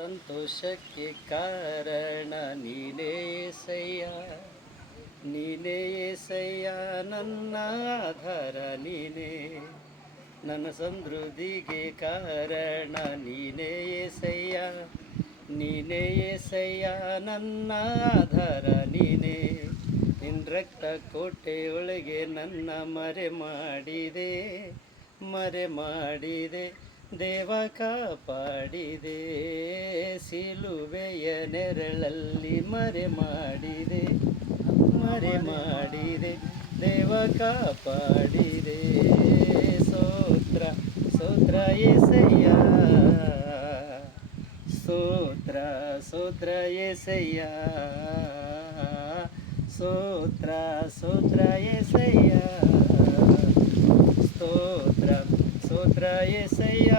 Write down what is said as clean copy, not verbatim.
ಸಂತೋಷಕ್ಕೆ ಕಾರಣ ನೀನೇ ಏಸಯ್ಯ, ನೀನೇ ಏಸಯ್ಯ, ನನ್ನ ಆಧಾರ ನೀನೇ, ನನ್ನ ಸಮೃದ್ಧಿಗೆ ಕಾರಣ ನೀನೇ ಏಸಯ್ಯ, ನೀನೇ ಏಸಯ್ಯ, ನನ್ನ ಆಧಾರ ನೀನೇ. ನಿನ್ನ ರಕ್ತ ಕೋಟೆಯೊಳಗೆ ನನ್ನ ಮರೆ ಮಾಡಿದೆ ದೇವ ಕಾಪಾಡಿದೆ, ಸಿಲುಬೆಯ ನೆರಳಲ್ಲಿ ಮರೆ ಮಾಡಿದೆ ದೇವ ಕಾಪಾಡಿದೆ. ಸ್ತೋತ್ರ ಸ್ತೋತ್ರ ಏಸಯ್ಯ, ಸ್ತೋತ್ರ ಸ್ತೋತ್ರ ಏಸಯ್ಯ, ಸ್ತೋತ್ರ ಸ್ತೋತ್ರ ಏಸಯ್ಯ, ಸ್ತೋತ್ರ ಸ್ತೋತ್ರ ಏಸಯ್ಯ.